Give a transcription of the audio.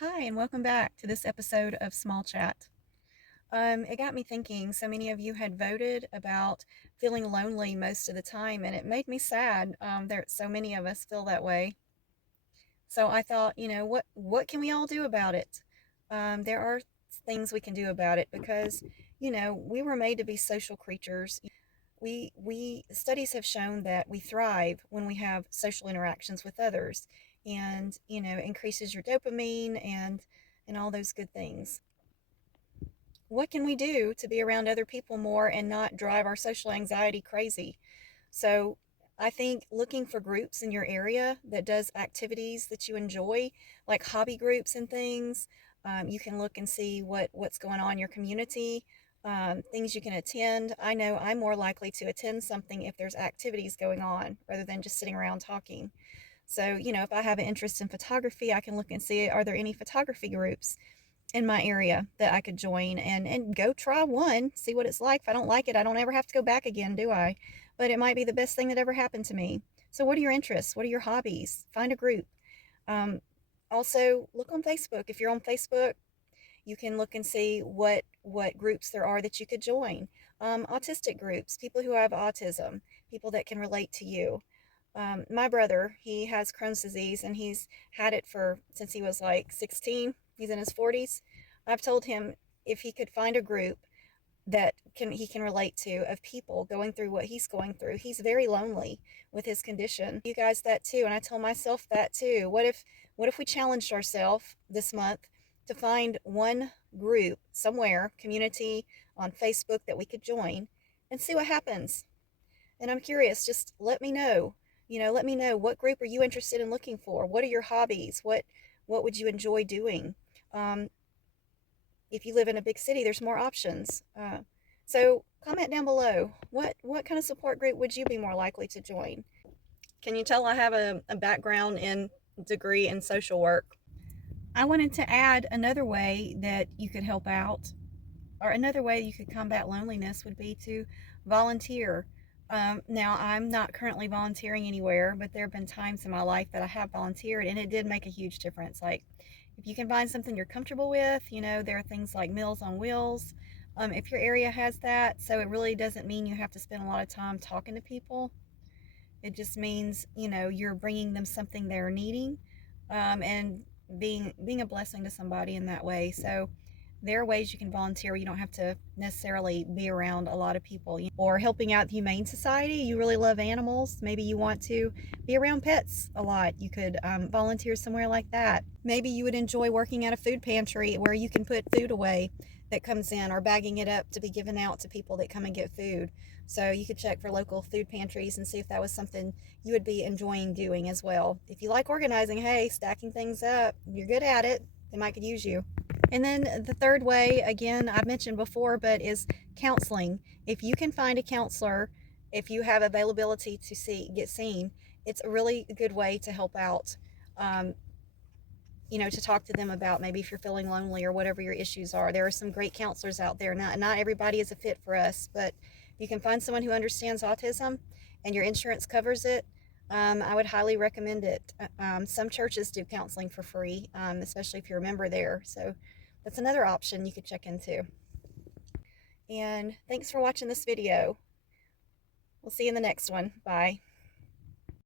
Hi, and welcome back to this episode of Small Chat. It got me thinking, so many of you had voted about feeling lonely most of the time, and it made me sad. So many of us feel that way. So I thought, what can we all do about it? There are things we can do about it because, we were made to be social creatures. We studies have shown that we thrive when we have social interactions with others, and increases your dopamine and all those good things. What can we do to be around other people more and not drive our social anxiety crazy? So I think looking for groups in your area that does activities that you enjoy, like hobby groups and things. You can look and see what's going on in your community, things you can attend. I know I'm more likely to attend something if there's activities going on rather than just sitting around talking. So, if I have an interest in photography, I can look and see, are there any photography groups in my area that I could join and go try one, see what it's like. If I don't like it, I don't ever have to go back again, do I? But it might be the best thing that ever happened to me. So, what are your interests? What are your hobbies? Find a group. Um, Also, look on Facebook. If you're on Facebook, you can look and see what groups there are that you could join. Autistic groups, people who have autism, people that can relate to you. My brother, he has Crohn's disease, and he's had it for since he was like 16. He's in his 40s. I've told him if he could find a group that he can relate to of people going through what he's going through. He's very lonely with his condition. You guys that too, and I tell myself that too. What if we challenged ourselves this month to find one group somewhere, community on Facebook that we could join and see what happens? And I'm curious, just let me know. Let me know, what group are you interested in looking for? What are your hobbies? What would you enjoy doing? Um, if you live in a big city, there's more options. So comment down below. What kind of support group would you be more likely to join? Can you tell I have a background in degree in social work? I wanted to add another way that you could help out, or another way you could combat loneliness would be to volunteer. Now, I'm not currently volunteering anywhere, but there have been times in my life that I have volunteered, and it did make a huge difference. Like, if you can find something you're comfortable with, there are things like Meals on Wheels. If your area has that, so it really doesn't mean you have to spend a lot of time talking to people. It just means, you're bringing them something they're needing, and being a blessing to somebody in that way. So there are ways you can volunteer where you don't have to necessarily be around a lot of people. Or helping out the Humane Society. You really love animals. Maybe you want to be around pets a lot. You could volunteer somewhere like that. Maybe you would enjoy working at a food pantry where you can put food away that comes in, or bagging it up to be given out to people that come and get food. So you could check for local food pantries and see if that was something you would be enjoying doing as well. If you like organizing, hey, stacking things up, you're good at it, they might could use you. And then the third way, again, I've mentioned before, but is counseling. If you can find a counselor, if you have availability to get seen, it's a really good way to help out. Um, to talk to them about, maybe if you're feeling lonely or whatever your issues are. There are some great counselors out there. Not everybody is a fit for us, but you can find someone who understands autism and your insurance covers it. I would highly recommend it. Some churches do counseling for free, especially if you're a member there. So that's another option you could check into. And thanks for watching this video. We'll see you in the next one. Bye.